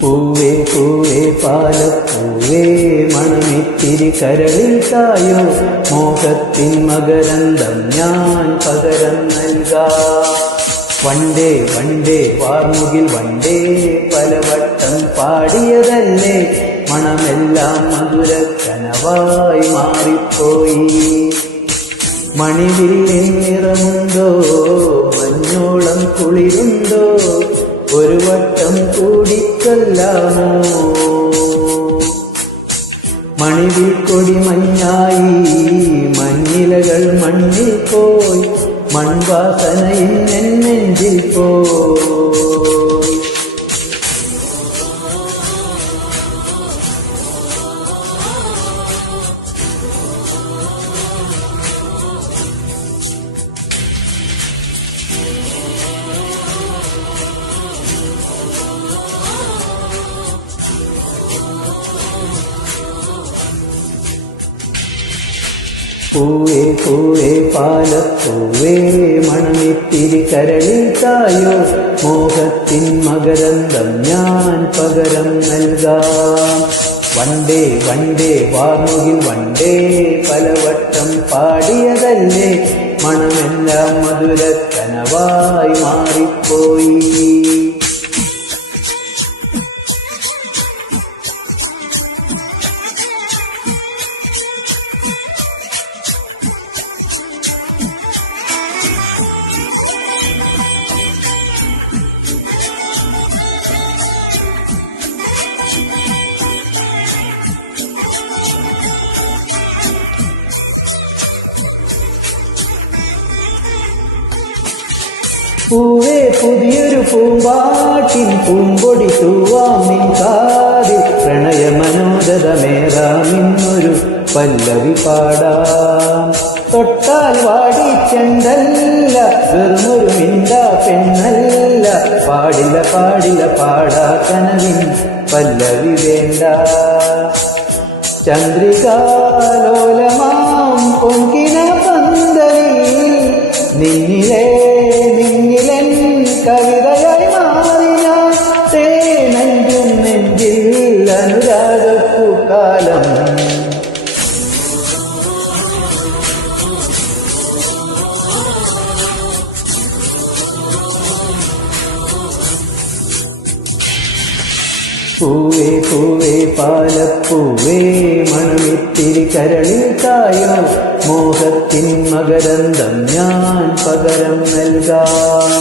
പൂവേ പൂവേ പാലപ്പൂവേ മണമിത്തിരി കരളിൽ തായോ, മോഹത്തിൻ മകരന്തം ഞാൻ പകരം നൽകാം. വണ്ടേ വണ്ടേ വാർമുകിൽ വണ്ടേ പലവട്ടം പാടിയതല്ലേ, മണമെല്ലാം മധുരക്കനവായി മാറിപ്പോയി. മണിവില്ലിൻ നിറമുണ്ടോ, മഞ്ഞോളം കുളിരുണ്ടോ, ഒരു വട്ടം കൂടിക്കൊല്ലാമോ. മണിവിൽ കൊടി മഞ്ഞായി മഞ്ഞിലകൾ മണ്ണിൽ പോയി, മൺവാസനയിൽ നെഞ്ചിൽ പോയി. പൂവേ പൂവേ പാലപ്പൂവേ മണമിത്തിരി കരളിൽ തായോ, മോഹത്തിൻ മകരന്തം ഞാൻ പകരം നൽകാം. വണ്ടേ വണ്ടേ വാർമുകിൽ വണ്ടേ പലവട്ടം പാടിയതല്ലേ, മണമെല്ലാം മധുരക്കനവായി മാറിപ്പോയി. പൂവേ പുതിയൊരു പൂമ്പാട്ടിൻ പൂമ്പൊടി തൂവാം നിൻ കാതിൽ, പ്രണയമനോദമേറാമിന്നൊരു പല്ലവി പാടാം. തൊട്ടാൽ വാടി ചെണ്ടല്ല, വെറുമൊരു മിണ്ടാ പെണ്ണല്ല, പാടില്ല പാടില്ല പാടാ കനവിൻ പല്ലവി വേണ്ട. ചന്ദ്രികാലോലമാം പൊൻകിന പന്തലിൽ നിന്നിലേ കവിതയായി മാറി ഞാൻ, തേനെഞ്ചും നെഞ്ചിൽ അനുരാഗപ്പൂക്കാലം. പൂവേ പൂവേ പാലപ്പൂവേ മണമിത്തിരി കരളിൽ തായോ, മോഹത്തിൻ മകരന്തം ഞാൻ പകരം നൽകാം.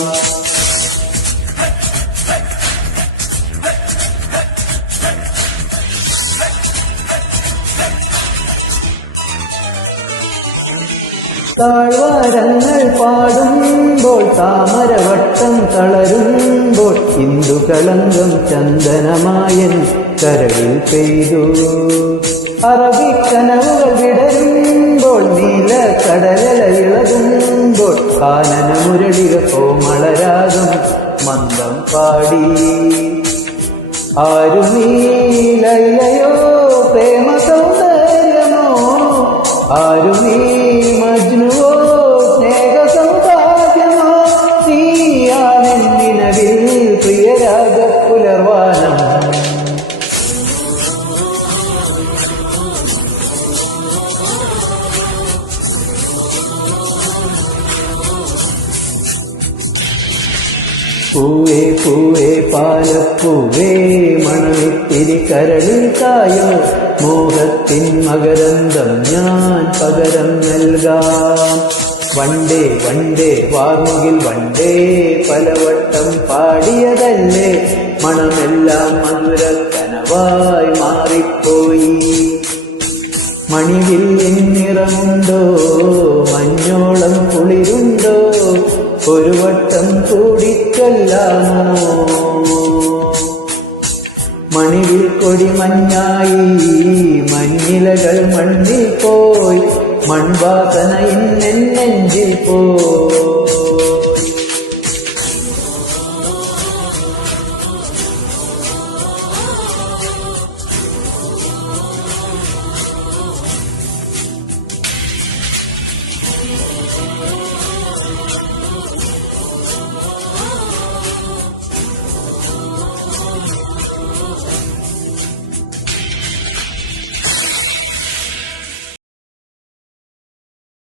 താഴ്വാരങ്ങൾ പാടുമ്പോൾ താമരവട്ടം തളരുമ്പോൾ, ഇന്ദുകളങ്കം ചന്ദനമായൻ കരളിൽ പെയ്തു. അറബിക്കനവുകൾ വിടരുമ്പോൾ നീല കടലല ഇളകുമ്പോൾ, കാനന മുരളിക കോമളരാഗം മന്ദം പാടി. ആരു നീലയോ പ്രേമ സൗന്ദര്യമോ, ആരു നീ മജ്നുവോ സ്നേഹ സൗഭാഗ്യമോ, നീയാണെന്നിനവിൽ പ്രിയരാഗ പുലർവാനം. പൂവേ പൂവേ പാലപ്പൂവേ മണമിത്തിരി കരളിൽ തായോ, മോഹത്തിൻ മകരന്തം ഞാൻ പകരം നൽകാം. വണ്ടേ വണ്ടേ വാർമുകിൽ വണ്ടേ പലവട്ടം പാടിയതല്ലേ, മണമെല്ലാം മധുരക്കനവായി മാറിപ്പോയി. മണിവില്ലിൻ നിറമുണ്ടോ, മഞ്ഞോളം കുളിരുണ്ടോ, ഒരു വട്ടം കൂടിക്കൊല്ലാമോ. മണിവിൽ കൊടി മഞ്ഞായി മഞ്ഞിലകൾ മണ്ണിൽ പോയി, മൺവാസനയിൽ നെഞ്ചിൽ പോയി.